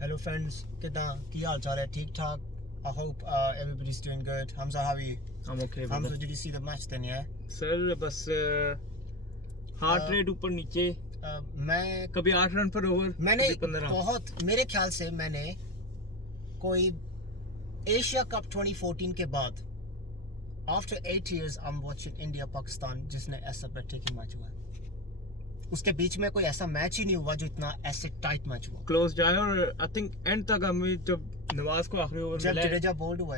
Hello friends, कितना की हाल चाल है? ठीक ठाक? I hope everybody's doing good. Hamza, how are you? I'm okay. Hamza, did you see the match then? Yeah. Sir बस heart rate ऊपर नीचे, मैं कभी 8 रन पर ओवर, मैंने कभी 15। बहुत मेरे ख्याल से मैंने कोई एशिया कप 2014 के बाद after 8 years I'm watching India Pakistan जिसने ऐसा ब्रेथटेकिंग मैच हुआ। उसके बीच में कोई ऐसा मैच ही नहीं हुआ जो इतना ऐसे टाइट मैच हुआ। क्लोज जाए और आई थिंक एंड तक हमें जब नवाज को आखिरी ओवर जब मिला है, जडेजा बोल्ड हुआ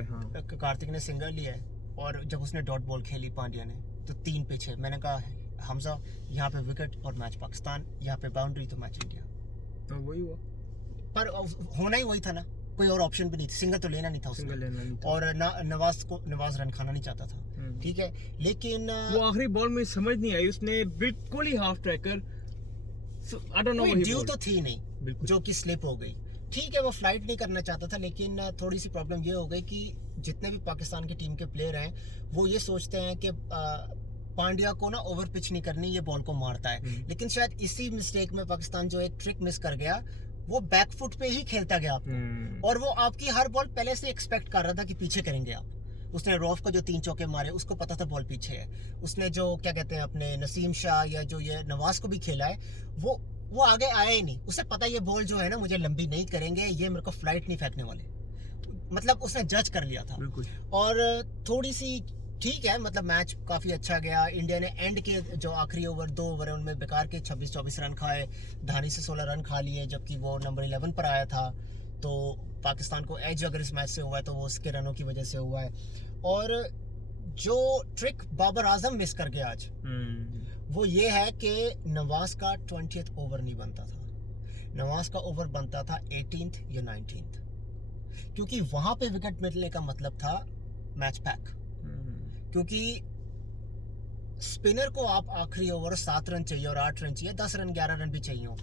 है, हाँ, कार्तिक ने सिंगल लिया है और जब उसने डॉट बॉल खेली पांड्या ने तो 3 पे 6, मैंने कहा हमजा यहाँ पे विकेट और मैच पाकिस्तान, यहाँ पे बाउंड्री तो मैच इंडिया। तो वही हुआ, पर होना ही वही था ना, कोई और ऑप्शन भी नहीं था, सिंगल तो लेना नहीं था उसने, लेना नहीं था। और नवाज रन खाना नहीं चाहता था, ठीक है, लेकिन वो आखिरी बॉल में समझ नहीं आई, उसने बिल्कुल ही half tracker, I don't know, कोई ड्यू तो थी नहीं बिल्कुल, जो कि स्लिप हो गई। ठीक है, वो फ्लाइट नहीं करना चाहता था, लेकिन थोड़ी सी प्रॉब्लम ये हो गई कि जितने भी पाकिस्तान की टीम के प्लेयर हैं वो ये सोचते हैं कि पांड्या को ना ओवर पिच नहीं करनी, ये बॉल को मारता है, लेकिन शायद इसी मिस्टेक में पाकिस्तान जो एक ट्रिक मिस कर गया, वो बैक फुट पे ही खेलता गया आपको, और वो आपकी हर बॉल पहले से एक्सपेक्ट कर रहा था कि पीछे करेंगे आप। उसने रौफ को जो 3 चौके मारे, उसको पता था बॉल पीछे है। उसने जो क्या कहते हैं अपने नसीम शाह या जो ये नवाज को भी खेला है, वो आगे आया ही नहीं। उसे पता ये बॉल जो है ना मुझे लंबी नहीं करेंगे, ये मेरे को फ्लाइट नहीं फेंकने वाले, मतलब उसने जज कर लिया था। और थोड़ी सी ठीक है, मतलब मैच काफी अच्छा गया। इंडिया ने एंड के जो आखिरी ओवर 2 ओवर है उनमें बेकार के 26-24 रन खाए, धानी से 16 रन खा लिए, जबकि वो नंबर 11 पर आया था। तो पाकिस्तान को एज अगर इस मैच से हुआ है तो वो उसके रनों की वजह से हुआ है। और जो ट्रिक बाबर आजम मिस कर गया आज, वो ये है कि नवाज का 20th ओवर नहीं बनता था, नवाज का ओवर बनता था 18th या 19th, क्योंकि वहां पे विकेट मिलने का मतलब था मैच पैक। क्योंकि स्पिनर को आप आखिरी ओवर 7 रन चाहिए और 8 रन चाहिए, 10 रन 11 रन भी चाहिए हो,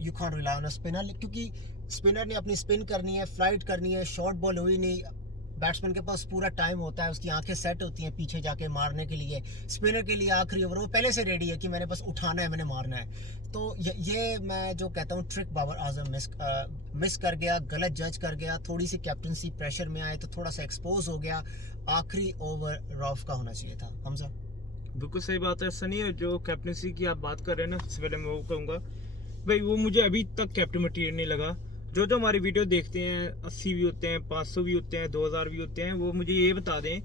you can't rely on a spinner, क्योंकि स्पिनर ने अपनी स्पिन करनी है, फ्लाइट करनी है, शॉर्ट बॉल हुई नहीं, बैट्समैन के पास पूरा टाइम होता है, उसकी आंखें सेट होती हैं पीछे जाके मारने के लिए। स्पिनर के लिए आखिरी ओवर वो पहले से रेडी है कि मैंने बस उठाना है, मैंने मारना है। तो ये मैं जो कहता हूँ ट्रिक बाबर आजम मिस कर गया, गलत जज कर गया, थोड़ी सी कैप्टनसी प्रेशर में आए तो थोड़ा सा एक्सपोज हो गया। आखिरी ओवर रॉफ का होना चाहिए था। हमजा बिल्कुल सही बात है सनी, जो कैप्टनसी की आप बात कर रहे हैं ना, सबसे पहले मैं वो कहूँगा भाई, वो मुझे अभी तक कैप्टन मटीरियल नहीं लगा। जो हमारी वीडियो देखते हैं, 80 भी होते हैं, 500 भी होते हैं, 2000 भी होते हैं, वो मुझे ये बता दें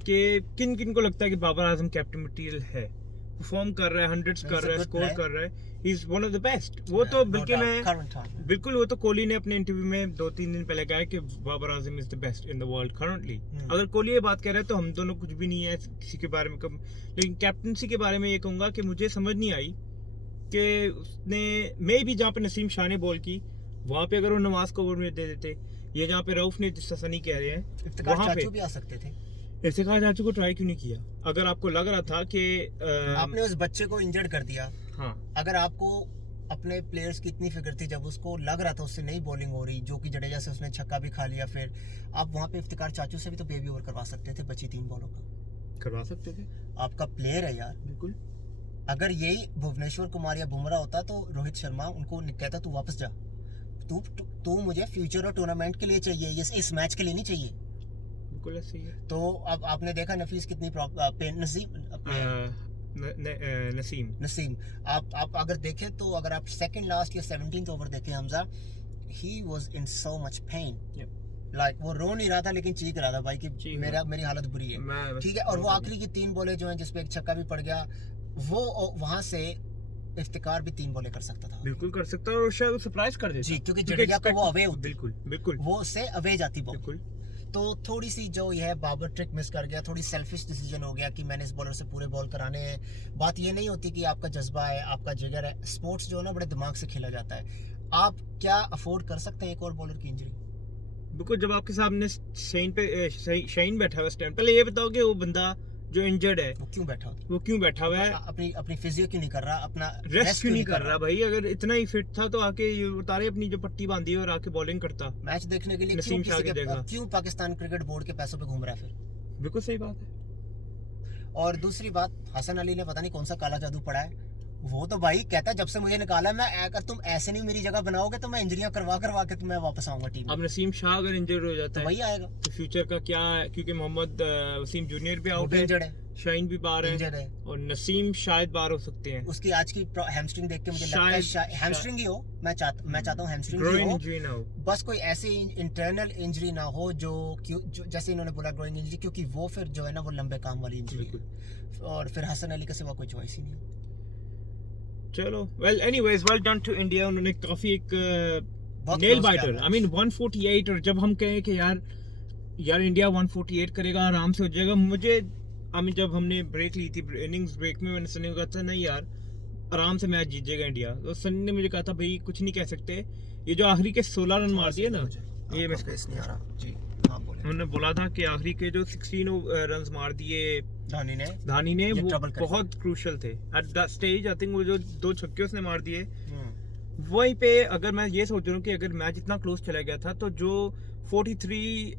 कि किन किन को लगता है कि बाबर आजम कैप्टन मटीरियल है, परफॉर्म कर रहा है, 100s कर रहा है, स्कोर कर रहा है, he is one of the best. वो तो बिल्कुल वो तो कोहली ने अपने इंटरव्यू में 2-3 दिन पहले कहा कि Babar Azam is the best in the world currently. अगर कोहली ये बात कह रहा है तो हम दोनों कुछ भी नहीं है किसी के बारे में कम। लेकिन कैप्टनसी के बारे में ये कहूँगा कि मुझे समझ नहीं आई कि उसने मे भी जहाँ पे नसीम शाह ने बॉल की, वहाँ पे अगर वो नवाज को ओवर में दे देते, ये जहाँ पे रऊफ ने, जिस सनी कह रहे हैं, वहाँ पे भी आ सकते थे। इफ्तिखार चाचू को ट्राई क्यों नहीं किया? अगर आपको लग रहा था कि आपने उस बच्चे को इंजर्ड कर दिया, हाँ, अगर आपको अपने प्लेयर्स की इतनी फिक्र थी, जब उसको लग रहा था उससे नई बॉलिंग हो रही, जो कि जडेजा से उसने छक्का भी खा लिया, फिर आप वहाँ पे इफ्तिखार चाचू से भी तो बेबी ओवर करवा सकते थे, बची 3 बॉलों का करवा सकते थे। आपका प्लेयर है यार, बिल्कुल। अगर यही भुवनेश्वर कुमार या बुमराह होता तो रोहित शर्मा उनको कहता तू वापस जा, तू मुझे फ्यूचर और टूर्नामेंट के लिए चाहिए, इस मैच के लिए नहीं चाहिए। बिल्कुल ऐसे ही है। तो अब आपने देखा नफीस कितनी नसीम आप अगर देखें तो अगर आप सेकंड लास्ट या 17th ओवर देखें Hamza, he was in so much pain, like वो रो नहीं रहा था लेकिन चीख रहा था भाई कि मेरी हालत बुरी है, ठीक है। और वो आखिरी की 3 बॉलें जो हैं जिसपे एक छक्का भी पड़ गया, वो वहां से इफ्तिकार भी 3 बॉलें कर सकता था, बिल्कुल कर सकता और शायद सरप्राइज कर देता जी, क्योंकि जडेजा को वो अवे होती, बिल्कुल वो उससे अवे जाती बॉल। तो थोड़ी सी जो यह बाबर ट्रिक मिस कर गया, थोड़ी सेल्फिश डिसीजन हो गया कि मैंने इस बॉलर से पूरे बॉल कराने हैं। बात ये नहीं होती कि आपका जज्बा है, आपका जिगर है, स्पोर्ट्स जो है ना बड़े दिमाग से खेला जाता है। आप क्या अफोर्ड कर सकते हैं एक और बॉलर की इंजरी? बिल्कुल, जब आपके सामने शाइन बैठा हुआ है, पहले ये बताओ कि वो बंदा जो इंजर्ड है वो क्यों बैठा हुआ है, अपनी फिजियो क्यों नहीं कर रहा, अपना रेस्ट क्यों नहीं कर रहा? भाई अगर इतना ही फिट था तो आके उतारे अपनी जो पट्टी बांधी और आके बॉलिंग करता मैच देखने के लिए। क्यों पाकिस्तान क्रिकेट बोर्ड के पैसों पे घूम रहा है फिर? बिल्कुल सही बात है। और दूसरी बात, हसन अली ने पता नहीं कौन सा काला जादू पड़ा है, वो तो भाई कहता है जब से मुझे निकाला, मैं अगर तुम ऐसे नहीं मेरी जगह बनाओगे तो मैं इंजरियां करवा करवा के तुम्हें वापस आऊंगा टीम में। अब नसीम शाह अगर इंजर्ड हो जाता तो है वही आएगा, तो फ्यूचर का क्या है, क्योंकि मोहम्मद वसीम जूनियर भी आउट है, इंजर्ड है, शाहीन भी बाहर इंजर्ड है, है। और नसीम शायद बाहर हो सकते हैं। उसकी आज की हैमस्ट्रिंग देख के मुझे लगता है शायद- हैमस्ट्रिंग ही हो, मैं चाहता हूँ हैमस्ट्रिंग ही ग्रोइन हो, इंजरी ना हो। बस कोई ऐसी इंटरनल इंजरी ना हो जो जैसे इन्होंने बोला ग्रोइंग इंजरी, क्योंकि वो फिर जो है ना वो लंबे काम वाली इंजरी है, और फिर हसन अली के सिवा कोई चॉइस ही नहीं है। चलो well anyways well done to India, उन्होंने काफी एक बहुत नेल close बाइटर, किया आई मीन 148, और जब हम कहें कि यार इंडिया 148 करेगा आराम से हो जाएगा, मुझे आई मीन जब हमने ब्रेक ली थी इनिंग्स ब्रेक में, मैंने सनी को कहा था नहीं यार आराम से मैच जीत जाएगा इंडिया, तो सनी ने मुझे कहा था भाई कुछ नहीं कह सकते, ये जो आखिरी के 16 रन मार दिए ना, ये मैं नहीं आ रहा जी। हाँ बोले, उन्होंने बोला था कि आखिरी के जो 16 रन मार दिए धोनी ने ने ये वो trouble करेगा। बहुत क्रूशियल थे at the stage. I think वो जो 2 छक्के उसने मार दिए, हम्म, वहीं पे अगर मैं ये सोच रहा हूँ कि अगर मैच इतना क्लोज चला गया था, तो जो 43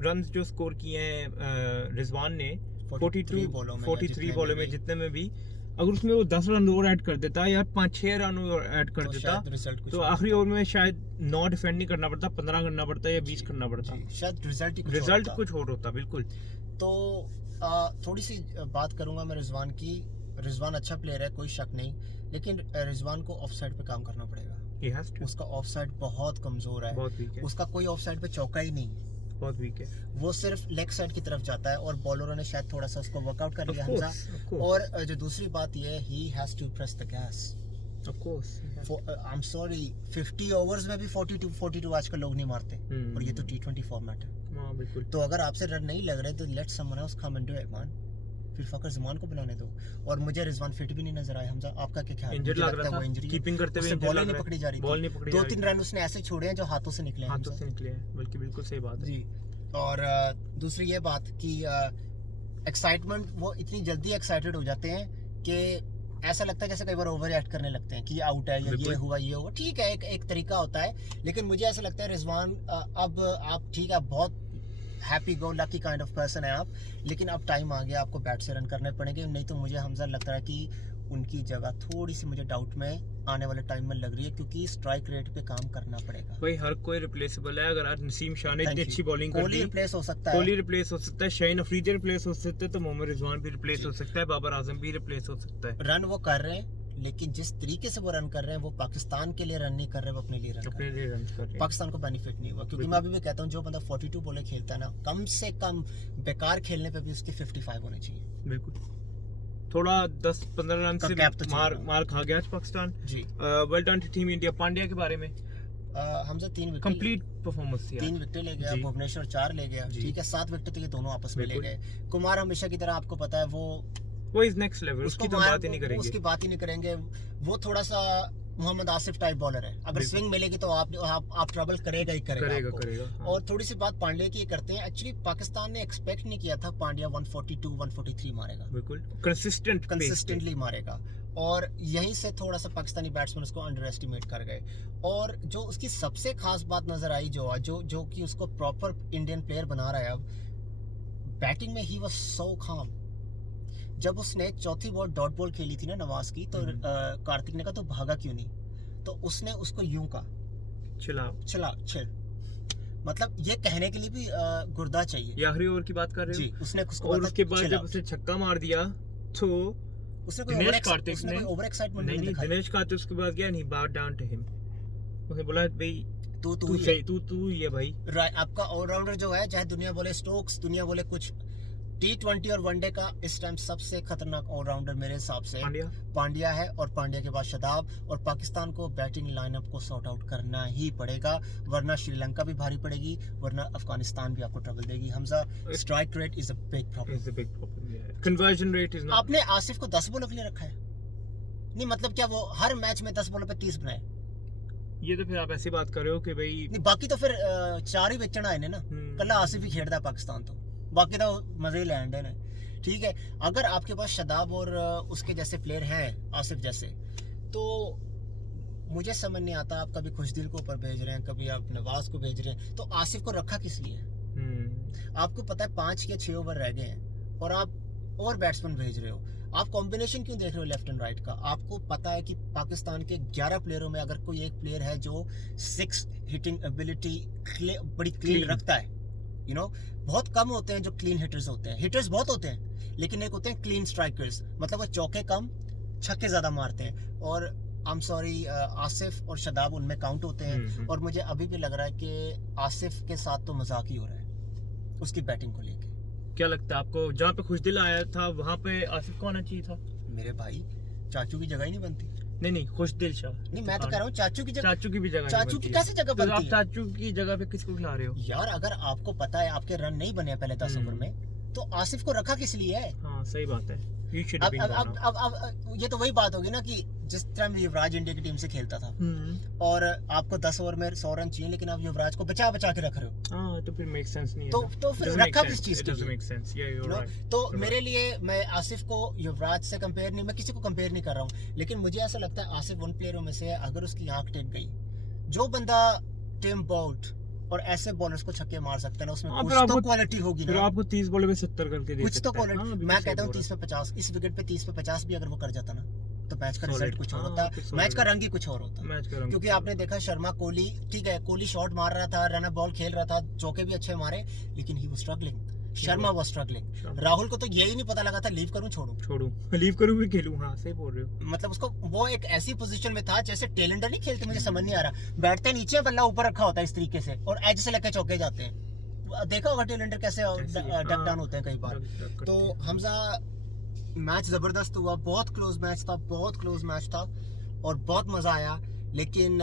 रन जो स्कोर किए हैं रिजवान ने 43 बॉलों में या 43 जितने बॉलों में में भी, जितने में भी, अगर उसमें वो 10 रन और ऐड कर देता यार, 5-6 रन और ऐड कर तो देता, शायद रिजल्ट कुछ तो और आखिरी होता। ओवर में शायद 9 डिफेंड नहीं करना पड़ता, 15 करना पड़ता या 20 करना पड़ता, जी, शायद रिजल्ट ही कुछ और रिजल्ट होता। कुछ और होता बिल्कुल। तो थोड़ी सी बात करूंगा मैं रिजवान की। रिजवान अच्छा प्लेयर है, कोई शक नहीं, लेकिन रिजवान को ऑफसाइड पे काम करना पड़ेगा। He has to, उसका ऑफसाइड बहुत कमजोर है, बहुत वीक है, उसका कोई ऑफसाइड पे चौका ही नहीं, बहुत वीक है। वो सिर्फ लेग साइड की तरफ जाता है, और बॉलरों ने शायद थोड़ा सा उसको वर्कआउट कर Of लिया course, हमजा। of course, और जो दूसरी बात ये है, he has to press the gas. of course, yeah. I am sorry, 50 overs में भी 42 आजकल लोग नहीं मारते, और ये तो T20 फॉर्मेट है। हाँ बिल्कुल। तो अगर आपसे रन नहीं लग रहे तो let someone else come and do it man, फिर फकर ज़मान को बनाने दो। और मुझे रिजवान फिट भी नहीं नजर आया हमजा, आपका क्या ख्याल है? इंजर्ड मुझे लग लगता रहा है वो था, इंजरी, कीपिंग करते हुए उससे इंजर्ड बॉल ही लग नहीं रहा पकड़ी जा रही बॉल थी, नहीं पकड़ी जा रही 2-3 रन उसने ऐसे छोड़े हैं जो हाथों से निकले हैं हाथों हमजा। से निकले हैं, बल्कि बिल्कुल सही बात है। जी। और दूसरी ये बात कि एक्साइटमेंट, वो इतनी जल्दी एक्साइटेड हो जाते हैं कि ऐसा लगता है जैसे कई बार ओवर एक्ट करने लगते हैं कि आउट है या बिल्कुल। ये हुआ। ठीक है, एक तरीका होता है, लेकिन मुझे ऐसा लगता है रिजवान, अब आप ठीक है, बहुत happy go lucky kind of person है आप, लेकिन अब टाइम आ गया, आपको बैट से रन करने पड़ेंगे, नहीं तो मुझे हमजा लगता है कि उनकी जगह थोड़ी सी मुझे डाउट में आने वाले टाइम में लग रही है, क्योंकि स्ट्राइक रेट पे काम करना पड़ेगा। भाई हर कोई रिप्लेसेबल है, अगर आज नसीम शाह ने Thank इतनी you. अच्छी बॉलिंग कर कोहली दी, रिप्लेस हो सकता है, कोहली रिप्लेस हो सकता है, शाहीन अफरीदी रिप्लेस हो सकता है, तो मोहम्मद रिजवान भी रिप्लेस हो सकता है, बाबर आजम भी रिप्लेस हो सकता है। रन वो कर रहे हैं, लेकिन जिस तरीके से वो रन कर रहे हैं, वो पाकिस्तान के लिए रन नहीं कर रहे, वो अपने लिए रन कर अपने रहे हैं। लिए रन कर रहे हैं। पाकिस्तान को बेनिफिट नहीं हुआ, क्योंकि बिल्कुल। मैं अभी भी कहता हूँ जो बंदा 42 बॉलें खेलता है ना, कम से कम बेकार खेलने पे भी उसके 55 होने चाहिए। बिल्कुल, थोड़ा 10-15 रन का से gap तो चाहिए। मार खा गया आज पाकिस्तान। जी। Well done to team India. Pandya के बारे में हमसे 3 विकेट, कंप्लीट परफॉर्मेंस थी 3 आज। विकेट ले गया, जी। भुवनेश्वर 4 ले गया, जी। ठीक है, 7 विकेट तो ये दोनों आपस में ले बिल्कुल। गए। कुमार हमेशा की तरह आपको पता है वो इज नेक्स्ट लेवल, उसकी तो बात ही नहीं करेंगे। उसकी बात ही नहीं करेंगे। वो थोड़ा सा मोहम्मद आसिफ टाइप बॉलर है, अगर बिल्कुल। स्विंग मिलेगी तो आप ट्रबल करेगा ही करेगा आपको। करेगा हाँ। और थोड़ी सी बात पांड्या की ये करते हैं, एक्चुअली पाकिस्तान ने एक्सपेक्ट नहीं किया था पांड्या 142-143 मारेगा, बिल्कुल कंसिस्टेंटली मारेगा, और यहीं से थोड़ा सा पाकिस्तानी बैट्समैन उसको अंडर एस्टिमेट कर गए। और जो उसकी सबसे खास बात नजर आई, जो कि उसको प्रॉपर इंडियन प्लेयर बना रहा है अब, बैटिंग में ही वाज सो काम। जब उसने चौथी बॉल डॉट बॉल खेली थी ना नवाज की, तो कार्तिक ने कहा तो भागा क्यों नहीं, तो उसने उसको यूं कहा चिल, मतलब ये कहने के लिए भी गुर्दा चाहिए। ये आखिरी ओवर की बात कर रहे जी, हो। उसने उसको और बोला उसके बाद chill जब out। उसने छक्का मार दिया तो उसने कोई दिनेश ओवर कार्तिक ने ओवर एक्साइटमेंट नहीं नहीं दिखाई। दिनेश कार्तिक उसके बाद गया नहीं, बात डाउन टू हिम, उसने बोला भाई तू तू ही है। सही, तू ही है भाई। आपका ऑलराउंडर जो है, चाहे दुनिया बोले स्टोक्स, दुनिया बोले कुछ, T20 और वनडे का इस टाइम सबसे खतरनाक ऑलराउंडर मेरे हिसाब से पांड्या है, और पांड्या के बाद शदाब। और पाकिस्तान को बैटिंग लाइनअप को सॉर्ट आउट करना ही पड़ेगा, वरना श्रीलंका भी भारी पड़ेगी, वरना अफगानिस्तान भी आपको ट्रबल देगी। Hamza, strike rate is a big problem. Conversion rate is not. आपने आसिफ को 10 बॉलों के लिए रखा है, नहीं मतलब क्या वो हर मैच में 10 बॉलों पे 30 बनाए? ये तो फिर आप ऐसी बात कर रहे हो कि भाई नहीं, बाकी तो फिर 4 ही बेचना आए ने ना, कल आसिफ ही खेलता है पाकिस्तान, तो बाकी तो मजे ही लैंड है ना, ठीक है। अगर आपके पास शदाब और उसके जैसे प्लेयर हैं, आसिफ जैसे, तो मुझे समझ नहीं आता, आप कभी खुशदिल को ऊपर भेज रहे हैं, कभी आप नवाज को भेज रहे हैं, तो आसिफ को रखा किस लिए? आपको पता है 5 या 6 ओवर रह गए हैं, और आप और बैट्समैन भेज रहे हो, आप कॉम्बिनेशन क्यों देख रहे हो लेफ्ट एंड राइट का? आपको पता है कि पाकिस्तान के 11 प्लेयरों में अगर कोई एक प्लेयर है जो 6 हिटिंग एबिलिटी बड़ी क्लीन रखता है, यू नो, बहुत कम होते हैं जो क्लीन हिटर्स होते हैं। हिटर्स बहुत होते हैं, लेकिन एक होते हैं क्लीन स्ट्राइकर्स, मतलब वो चौके कम छक्के ज्यादा मारते हैं। और आई एम सॉरी, आसिफ और शदाब उनमें काउंट होते हैं। और मुझे अभी भी लग रहा है कि आसिफ के साथ तो मजाक ही हो रहा है उसकी बैटिंग को लेके। क्या लगता है आपको, जहाँ पे खुशदिल आया था वहाँ पे आसिफ को आना चाहिए था? मेरे भाई, चाचू की जगह ही नहीं बनती। नहीं, खुशदिल शाह। नहीं, मैं तो कह रहा हूँ चाचू की जगह, चाचू की भी जगह चाचू की कैसे जगह तो बनती आप है? चाचू की जगह पे किसको खिला रहे हो यार अगर आपको पता है आपके रन नहीं बने पहले 10 ओवर में, तो आसिफ को रखा किस लिए है? हाँ सही बात है। He should अब be अब gone अब अब अब ये तो वही बात होगी ना कि जिस तरह युवराज इंडिया की टीम से खेलता था और आपको 10 ओवर में 100 रन चाहिए, लेकिन आप युवराज को बचा बचा के रख रहे हो। हाँ तो फिर मेक सेंस नहीं है तो ना। तो फिर Doesn't make रखा sense. किस चीज It के doesn't लिए? make sense. Yeah, you're You know? right. तो You're मेरे right. लिए, मैं आसिफ को युवराज से कंपेयर नहीं, मैं किसी को कंपेयर नहीं कर रहा हूँ, लेकिन मुझे ऐसा लगता है आसिफ उन प्लेयरों में से है, अगर उसकी आंख टेक गई, जो बंदा टिम बोल्ट और ऐसे बॉलर्स को छक्के मार सकता है ना, उसमें हाँ, कुछ फिर तो आपको- क्वालिटी होगी फिर ना, आपको 30 बॉल में 70 करके दे कुछ तो सकता है। क्वालिटी। हाँ, बिल्कुल मैं सही कहता हूँ बोल 30 पे 50, इस विकेट पे 30 पे 50 भी अगर वो कर जाता ना, तो मैच का Solid. रिजल्ट कुछ और हाँ, होता, फिर solid मैच का है। रंग ही कुछ और होता। मैच का रंग क्योंकि कुछ आपने देखा शर्मा, कोहली, ठीक है कोहली शॉट मार रहा था, रन बॉल खेल रहा था, चौके भी अच्छे मारे, लेकिन he was struggling. Sharma was struggling. Sharma. Rahul को तो यही नहीं पता लगा था लीव करूं छोड़ूं। लीव करूँ भी खेलूँ। हाँ सही बोल रहे हो। मतलब उसको वो एक ऐसी पोजीशन में था जैसे टेलेंडर नहीं खेलते, मुझे समझ नहीं आ रहा, बैठते नीचे बल्ला ऊपर रखा होता है इस तरीके से और एज से लेकर चौके जाते हैं। देखा होगा टेलेंडर कैसे डक डाउन होते हैं कई बार। तो हमजा, मैच जबरदस्त हुआ, बहुत क्लोज मैच था, बहुत क्लोज मैच था और बहुत मजा आया। लेकिन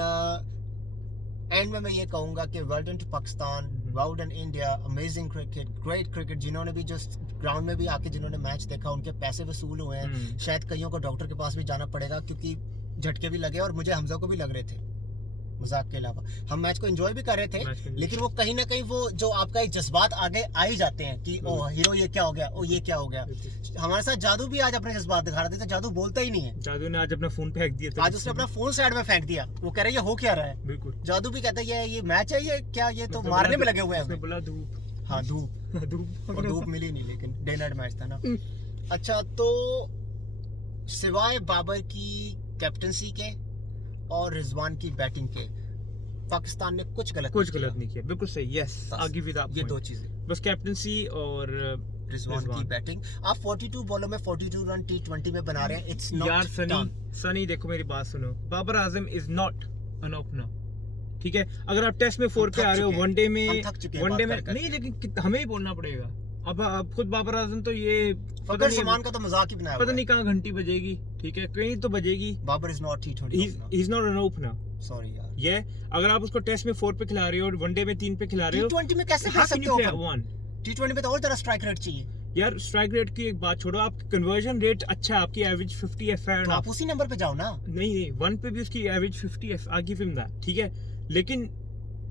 एंड में मैं ये कहूंगा कि well done to Pakistan, well done India, amazing cricket, great cricket. जिन्होंने भी जो ग्राउंड में भी आके जिन्होंने मैच देखा, उनके पैसे वसूल हुए हैं। शायद कईयों को डॉक्टर के पास भी जाना पड़ेगा क्योंकि झटके भी लगे और मुझे हमजा को भी लग रहे थे, मजाक के अलावा। हम मैच को एंजॉय भी कर रहे थे, लेकिन वो कहीं ना कहीं वो जो आपका एक जज्बात आगे आ ही जाते हैं कि ओ हीरो ये क्या हो गया, ओ ये क्या हो गया। हमारे साथ जादू भी आज अपने जज्बात दिखा रहा था, जादू बोलता ही नहीं है। जादू ने आज अपना फोन फेंक दिया था। आज उसने अपना फोन साइड में फेंक दिया, वो कह रहा है ये हो क्या रहा है। बिल्कुल। जादू भी कहता है ये मैच है, ये क्या, ये तो मारने में लगे हुए हैं। उसने बोला धूप। हाँ धूप, धूप और धूप मिली नहीं, लेकिन डे नाइट मैच था ना। अच्छा, तो सिवाय बाबर की कैप्टनसी के और रिजवान की बैटिंग के, पाकिस्तान ने कुछ गलत नहीं किया। बिल्कुल सही। यस, आगे भी था। ये दो चीजें, बस कैप्टनसी और रिजवान की बैटिंग। आप 42 बॉलों में 42 रन T20 में बना रहे हैं, इट्स नॉट यार सनी देखो मेरी बात सुनो, Babar Azam is not an opener, ठीक है? अगर आप टेस्ट में 4 पे आ रहे हो, वनडे में नहीं, लेकिन हमें ही बोलना पड़ेगा। अब खुद बाबर आजम तो ये फकर समान का तो मजाक ही बनाया, पता नहीं कहाँ घंटी बजेगी, ठीक है, कहीं तो बजेगी। Babar is not T20, he is not an opener, sorry यार। ये अगर आप उसको टेस्ट में 4 पे खिला रहे हो और वनडे में 3 पे खिला रहे हो, T20 में कैसे कर सकते हो? T20 में तो और ज्यादा स्ट्राइक रेट चाहिए यार। स्ट्राइक रेट की एक बात छोड़ो, आपकी कन्वर्जन रेट अच्छा है, आपकी एवरेज 50 है, फेयर आप उसी नंबर पे जाओ ना। नहीं, 1 पे भी उसकी एवरेज 50 है, आई गिव हिम दैट, ठीक है? लेकिन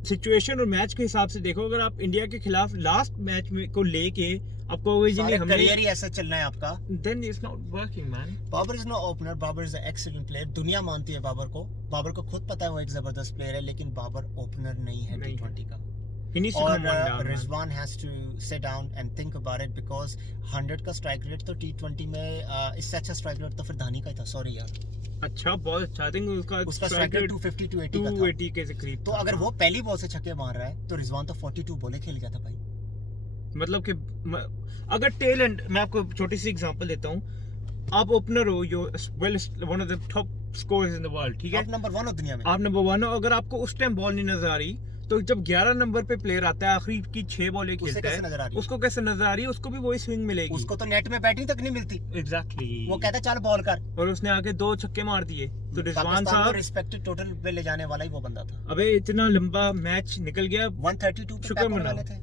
सिचुएशन और मैच के हिसाब से देखो, अगर आप इंडिया के खिलाफ लास्ट मैच में को लेके आपको करियर ही ऐसा चलना है आपका, then it's not working, man. Babar is no opener, Babar is excellent player, दुनिया मानती है बाबर को, बाबर को खुद पता है वो एक जबरदस्त प्लेयर है, लेकिन बाबर ओपनर नहीं है T20 का। He needs to come on down, Rizwan has to sit down and think about it, because 100 का स्ट्राइक रेट तो T20 में इससे अच्छा स्ट्राइक रेट तो फिर धानी का ही था, सॉरी यार। अच्छा, बहुत अच्छा। आई थिंक उसका स्ट्राइक रेट 250 to 80 का था। 280 के करीब। तो अगर वो पहली बॉल से छक्के मार रहा है, तो रिजवान तो 42 बॉलें खेल गया था भाई। मतलब कि अगर टेलेंट, मैं आपको छोटी सी एग्जांपल देता हूँ, आप ओपनर हो, you well one of the top scorers in the world, ठीक है? आप नंबर 1 हो दुनिया में, आप नंबर 1 हो, अगर आपको उस टाइम बॉल नहीं नजर आ रही, तो जब 11 नंबर पे प्लेयर आता है, आखिरी की 6 बॉलें खेलता है, उसको कैसे नजर आ रही है? उसको भी वही स्विंग मिलेगी, उसको तो नेट में बैटिंग तक नहीं मिलती। एग्जैक्टली। वो कहता है चल बॉल कर, और उसने आके 2 छक्के मार दिए। तो रिजवान साहब रिस्पेक्टेड टोटल पे ले जाने वाला ही वो बंदा था। अबे इतना लंबा मैच निकल गया, 132 पे शुक्र पैक मनाओ। वाले थे।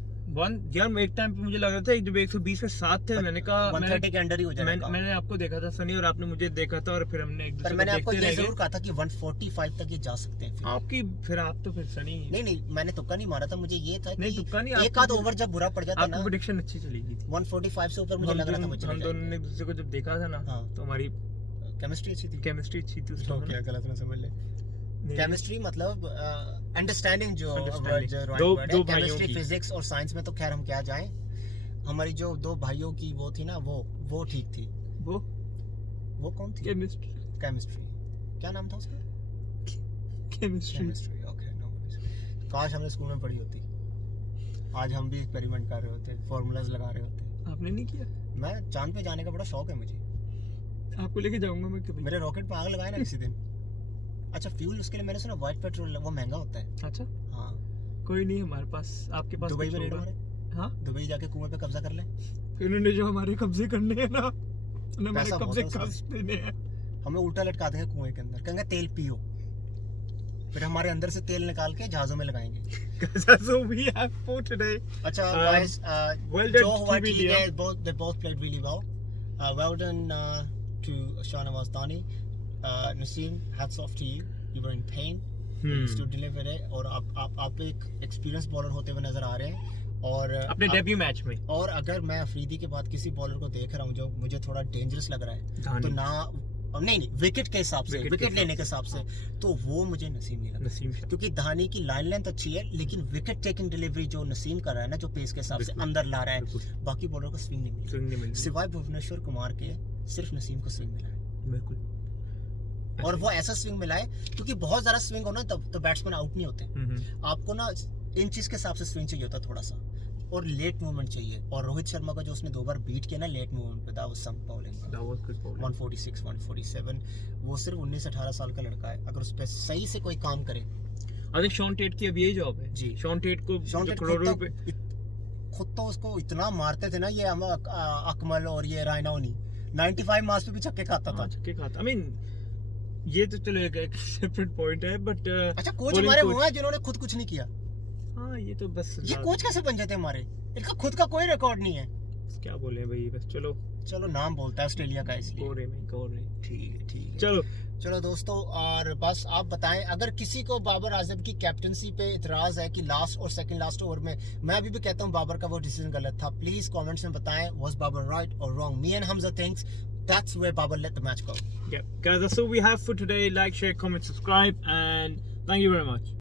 यार एक टाइम पे मुझे लग रहा था जब 120 पे 7 थे, मैंने कहा 130 के अंडर ही हो जाएगा। मैंने आपको देखा था सनी, और आपने मुझे देखा था, और फिर हमने एक दूसरे को मैंने आपको देखते ये रह जरूर गए। कहा था कि 145 तक ये जा सकते हैं। फिर आप तो फिर सनी नहीं, मैंने तुक्का नहीं मारा था, मुझे ये था नहीं, कि तुक्का नहीं, एक आध ओवर जब बुरा पड़ जाता आपकी ना, प्रेडिक्शन अच्छी चली गई थी। 145 से ऊपर मुझे लग रहा था वो चले हम दोनों ने एक दूसरे को जब देखा था ना, हाँ। तो हमारी केमिस्ट्री अच्छी थी। केमिस्ट्री अच्छी थी उस तो टाइम क्या गलत ना समझ ले, केमिस्ट्री मतलब अंडरस्टैंडिंग, जो Understanding। जो दो right word है, भाइयों केमिस्ट्री, की। फिजिक्स और साइंस में तो खैर हम क्या जाएं, हमारी जो दो भाइयों की वो थी ना, वो ठीक थी। वो कौन थी? केमिस्ट्री क्या नाम था उसका? Chemistry okay, no worries. काश हमने स्कूल में पढ़ी होती, आज हम भी एक्सपेरिमेंट कर रहे होते, फॉर्मूलाज लगा रहे होते। आपने नहीं किया? मैं चांद पे जाने का बड़ा शौक है मुझे। आपको लेके जाऊंगा मैं कभी। मेरे रॉकेट पे आग लगाए ना किसी दिन। अच्छा, फ्यूल उसके लिए मैंने सुना व्हाइट पेट्रोल वो महंगा होता है। अच्छा, हाँ, कोई नहीं हमारे पास, आपके पास दुबई कुछ में रेड होगा। मारे, हाँ, दुबई जाके कुएं पे कब्जा कर ले। फिर उन्होंने जो हमारे कब्जे करने हैं ना, उन्होंने हमारे पैसा बहुत कब्जे है उसमें। कस देने हैं। हमें उल्टा लटका देंगे कुएं के अंदर, कहेंगे तेल पियो, फिर हमारे अंदर से तेल निकाल के जहाजों में लगाएंगे। So we have for today. अच्छा guys, well done जो हुआ TV ठीक लिया। है, they both played really well. Well done to Shahnawaz Dani. Naseem, hats off to you. You were in pain. You stood deliver it. और आप एक experienced bowler होते हुए नजर आ रहे हैं। और अपने डेब्यू मैच में और अगर मैं अफरीदी के बाद किसी बॉलर को देख रहा हूँ जो मुझे थोड़ा डेंजरस लग रहा है, धानी। तो ना नहीं विकेट के हिसाब से, विकेट के विकेट लेने के हिसाब से, तो वो मुझे नसीम नहीं लगा। नसीम शाह। क्योंकि धानी की लाइन लेंथ अच्छी है, लेकिन विकेट टेकिंग डिलीवरी जो नसीम कर रहा है ना, जो पेस के हिसाब से बिल्कुल। अंदर ला रहा है, बिल्कुल। बाकी बॉलर को स्विंग नहीं मिली। स्विंग नहीं मिली। सिवाय भुवनेश्वर कुमार के सिर्फ नसीम को स्विंग मिला है। बिल्कुल। और वो ऐसा स्विंग मिला है, क्योंकि बहुत ज्यादा स्विंग हो ना तब तो बैट्समैन आउट नहीं होते। आपको ना इंचेस के हिसाब से स्विंग चाहिए होता थोड़ा सा, और लेट मूवमेंट चाहिए। और रोहित शर्मा का जो उसने 2 बार बीट किया ना लेट मूवमेंट पे, that was some bowling. That was good bowling. 146 147, वो सिर्फ 19-18 साल का लड़का है, अगर उस पे सही से कोई काम करे। I think शॉन टेट की अब यही जॉब है। जी। शॉन टेट को शॉन जो टेट करोड़ों रुपए खुद तो उसको इतना मारते थे ना, ये अकमल और ये रायनाउनी 95 मार्क्स पे भी छक्के खाता था। छक्के खाता। I mean, ये तो चलो एक सेपरेट पॉइंट है, बट अच्छा, कोच हमारे वो हैं जिन्होंने खुद कुछ नहीं किया। हाँ, ये तो बस ये कोच कैसे बन जाते हमारे? इनका खुद का कोई रिकॉर्ड नहीं है। क्या बोले भाई, बस चलो नाम बोलता है ऑस्ट्रेलिया का, इसलिए कोरे में ठीक है। चलो दोस्तों, और बस आप बताएं, अगर किसी को बाबर आजम की कैप्टनसी पे इतराज है कि लास्ट और सेकंड लास्ट ओवर में, मैं अभी भी कहता हूं बाबर का वो डिसीजन गलत था, प्लीज कमेंट्स में बताएं, वाज बाबर राइट और wrong? Me and Hamza thinks that's where Babar let the match go. Yeah, guys, that's all we have for today. Like, share, comment, subscribe, and thank you very much.